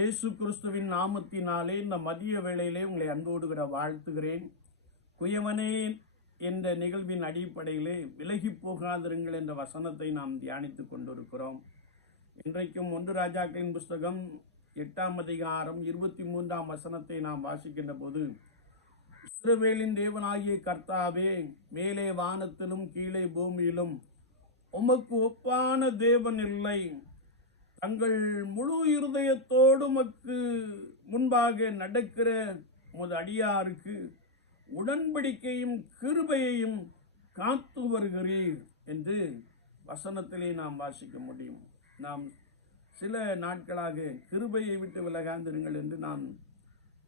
இயேசு கிறிஸ்துவின் நாமத்தினாலே இந்த மதிய வேளையிலே உங்களை அன்போடு கூட வாழ்த்துகிறேன். குயவனே என்ற நிகழ்வின் அடிப்படையிலே விலகி போகாதிருங்கள் என்ற வசனத்தை நாம் தியானித்துக் கொண்டிருக்கிறோம். இன்றைக்கும் ஒன்று ராஜாக்களின் புஸ்தகம் எட்டாம் அதிகாரம் இருபத்தி மூன்றாம் வசனத்தை நாம் வாசிக்கின்ற போது இஸ்ரவேலின் தேவனாகிய கர்த்தாவே மேலே வானத்திலும் கீழே பூமியிலும் உமக்கு ஒப்பான தேவன் இல்லை. தங்கள் முழு இருதயத்தோடு மக்கு முன்பாக நடக்கிற உமது அடியாருக்கு உடன்படிக்கையும் கிருபையையும் காத்து வருகிறீர் என்று வசனத்திலே நாம் வாசிக்க முடியும். நாம் சில நாட்களாக கிருபையை விட்டு விலகாந்திருங்கள் என்று நாம்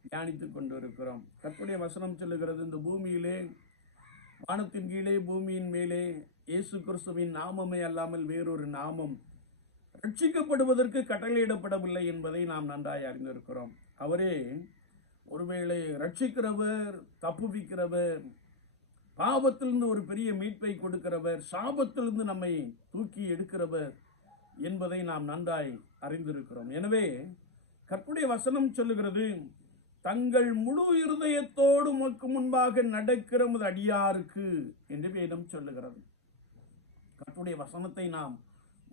தியானித்து கொண்டிருக்கிறோம். கற்புடைய வசனம் சொல்லுகிறது இந்த பூமியிலே வானத்தின் கீழே பூமியின் மேலே இயேசு கிறிஸ்துவின் நாமமே அல்லாமல் வேறொரு நாமம் ரட்சிக்கப்படுவதற்கு கட்டளையிடப்படவில்லை என்பதை நாம் நன்றாய் அறிந்திருக்கிறோம். அவரே ஒருவேளை ரட்சிக்கிறவர் தப்புவிக்கிறவர் பாவத்திலிருந்து ஒரு பெரிய மீட்பை கொடுக்கிறவர் சாபத்திலிருந்து நம்மை தூக்கி எடுக்கிறவர் என்பதை நாம் நன்றாய் அறிந்திருக்கிறோம். எனவே கற்புடைய வசனம் சொல்லுகிறது தங்கள் முழு இருதயத்தோடு உமக்கு முன்பாக நடக்கிற அடியாருக்கு என்று வேதம் சொல்லுகிறது. கற்புடைய வசனத்தை நாம்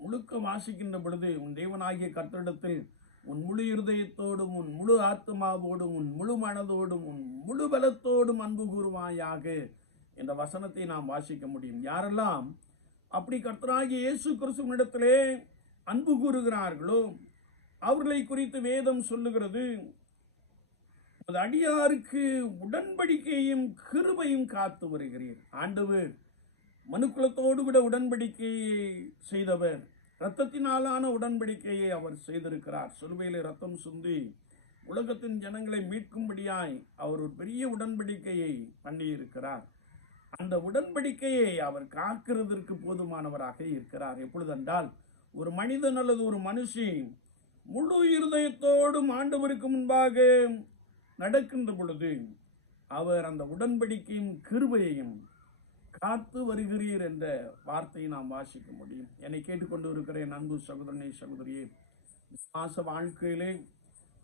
முழுக்க வாசிக்கின்ற பொழுது உன் தேவனாகிய கர்த்தரிடத்தில் உன் முழு இருதயத்தோடும் உன் முழு ஆத்மாவோடும் உன் முழு மனதோடும் உன் முழு பலத்தோடும் அன்பு கூறுவாயாக என்ற வசனத்தை நாம் வாசிக்க முடியும். யாரெல்லாம் அப்படி கர்த்தராகிய இயேசு கிறிஸ்துவனிடத்திலே அன்பு கூறுகிறார்களோ அவர்களை குறித்து வேதம் சொல்லுகிறது. அது அடியாருக்கு உடன்படிக்கையும் கிருபையும் காத்து வருகிறீர். ஆண்டவர் மனுக்குலத்தோடு கூட உடன்படிக்கையை செய்தவர் இரத்தத்தினாலான உடன்படிக்கையை அவர் செய்திருக்கிறார். சிலுவையில் ரத்தம் சுந்தி உலகத்தின் ஜனங்களை மீட்கும்படியாய் அவர் ஒரு பெரிய உடன்படிக்கையை பண்ணியிருக்கிறார். அந்த உடன்படிக்கையை அவர் காக்கிறதற்கு போதுமானவராக இருக்கிறார். எப்பொழுதென்றால் ஒரு மனிதன் அல்லது ஒரு மனுஷி முழு இருதயத்தோடும் ஆண்டவருக்கு முன்பாக நடக்கின்ற பொழுது அவர் அந்த உடன்படிக்கையும் கிருபையையும் காத்து வருகிறீர் என்ற வார்த்தையை நாம் வாசிக்க முடியும். என்னை கேட்டுக்கொண்டு இருக்கிறேன் நன்கு அன்பு சகோதரனே சகோதரியே விசுவாச வாழ்க்கையிலே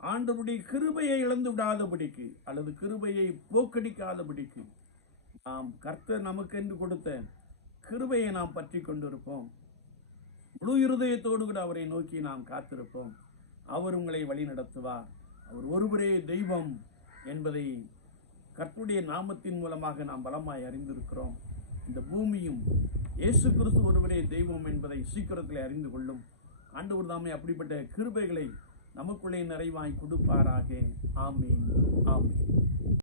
ஆண்டவருடைய கிருபையை இழந்து விடாதபடிக்கு அல்லது கிருபையை போக்கடிக்காதபடிக்கு நாம் கர்த்தர் நமக்கென்று கொடுத்த கிருபையை நாம் பற்றி கொண்டிருப்போம். முழு இருதயத்தோடு கூட அவரை நோக்கி நாம் காத்திருப்போம். அவர் உங்களை வழி நடத்துவார். அவர் ஒருவரே தெய்வம் என்பதை கர்த்துடைய நாமத்தின் மூலமாக நாம் பலமாய் அறிந்திருக்கிறோம். இந்த பூமியும் இயேசு கிறிஸ்து ஒருவரே தெய்வம் என்பதை சீக்கிரத்தில் அறிந்து கொள்ளும். ஆண்டவர் தாமே அப்படிப்பட்ட கிருபைகளை நமக்குள்ளே நிறைவாய் கொடுப்பாராக. ஆமீன். ஆமீன்.